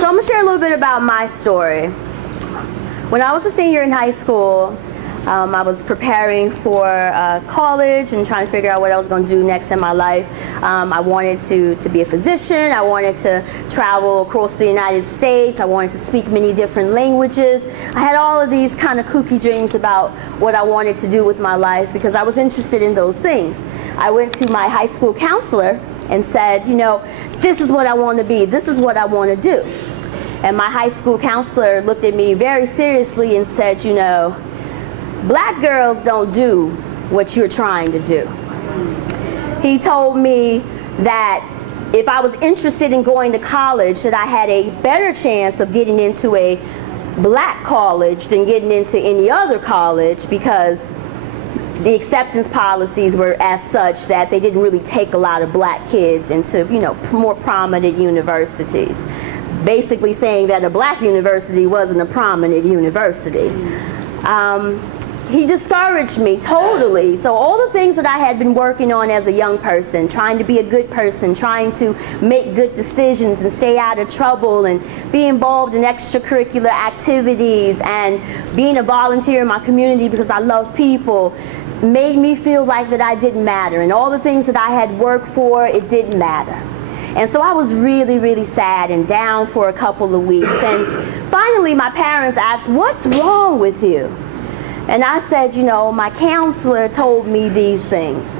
So I'm going to share a little bit about my story. When I was a senior in high school, I was preparing for college and trying to figure out what I was going to do next in my life. I wanted to be a physician. I wanted to travel across the United States. I wanted to speak many different languages. I had all of these kind of kooky dreams about what I wanted to do with my life because I was interested in those things. I went to my high school counselor and said, you know, this is what I want to be. This is what I want to do. And my high school counselor looked at me very seriously and said, you know, black girls don't do what you're trying to do. He told me that if I was interested in going to college, that I had a better chance of getting into a black college than getting into any other college because the acceptance policies were as such that they didn't really take a lot of black kids into, you know, more prominent universities. Basically saying that a black university wasn't a prominent university. He discouraged me totally. So all the things that I had been working on as a young person, trying to be a good person, trying to make good decisions and stay out of trouble and be involved in extracurricular activities and being a volunteer in my community because I love people, made me feel like that I didn't matter. And all the things that I had worked for, it didn't matter. And so I was really, really sad and down for a couple of weeks. And finally my parents asked, what's wrong with you? And I said, you know, my counselor told me these things.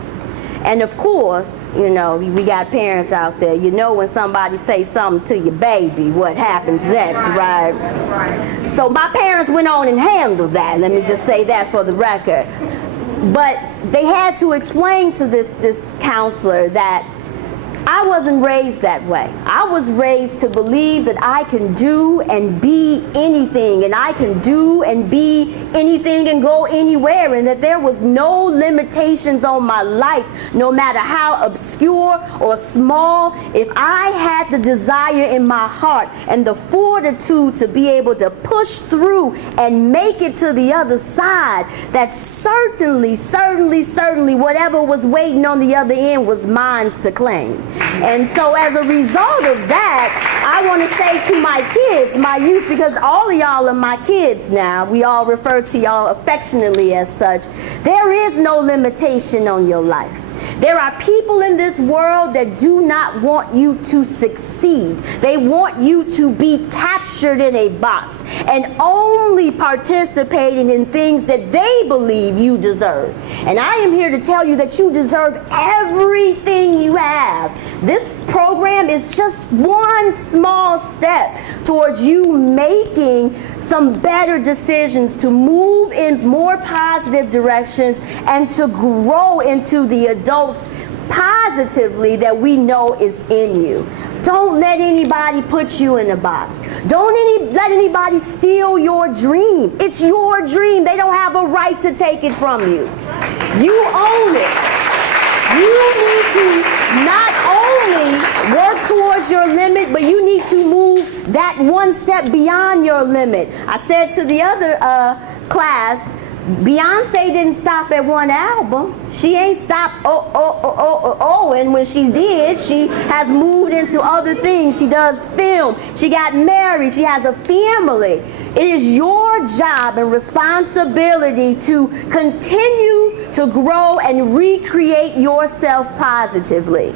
And of course, you know, we got parents out there. You know when somebody says something to your baby, what happens next, right? So my parents went on and handled that. Let me just say that for the record. But they had to explain to this counselor that I wasn't raised that way. I was raised to believe that I can do and be anything, and I can do and be anything and go anywhere, and that there was no limitations on my life, no matter how obscure or small. If I had the desire in my heart and the fortitude to be able to push through and make it to the other side, that certainly whatever was waiting on the other end was mine to claim. And so as a result of that, I want to say to my kids, my youth, because all of y'all are my kids now, we all refer to y'all affectionately as such, there is no limitation on your life. There are people in this world that do not want you to succeed. They want you to be captured in a box and only participating in things that they believe you deserve. And I am here to tell you that you deserve everything you have. This program is just one small step towards you making some better decisions to move in more positive directions and to grow into the adults positively that we know is in you. Don't let anybody put you in a box. Don't let anybody steal your dream. It's your dream. They don't have a right to take it from you. You own it. You need to not only work towards your limit, but you need to move that one step beyond your limit. I said to the other class, Beyonce didn't stop at one album. She ain't stopped and when she did, she has moved into other things. She does film. She got married. She has a family. It is your job and responsibility to continue to grow and recreate yourself positively.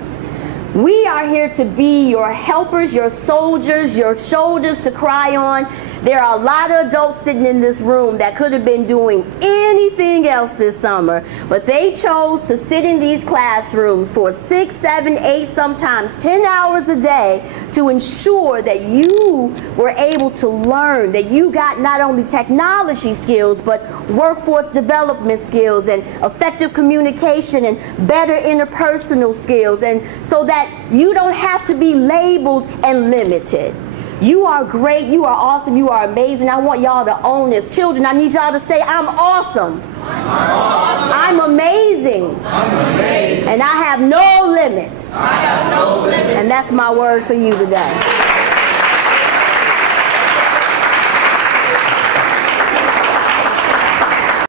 We are here to be your helpers, your soldiers, your shoulders to cry on. There are a lot of adults sitting in this room that could have been doing anything else this summer, but they chose to sit in these classrooms for 6, 7, 8, sometimes 10 hours a day to ensure that you were able to learn, that you got not only technology skills, but workforce development skills and effective communication and better interpersonal skills, and so that you don't have to be labeled and limited. You are great, you are awesome, you are amazing. I want y'all to own this. Children, I need y'all to say, I'm awesome. I'm amazing. And I have no limits. And that's my word for you today.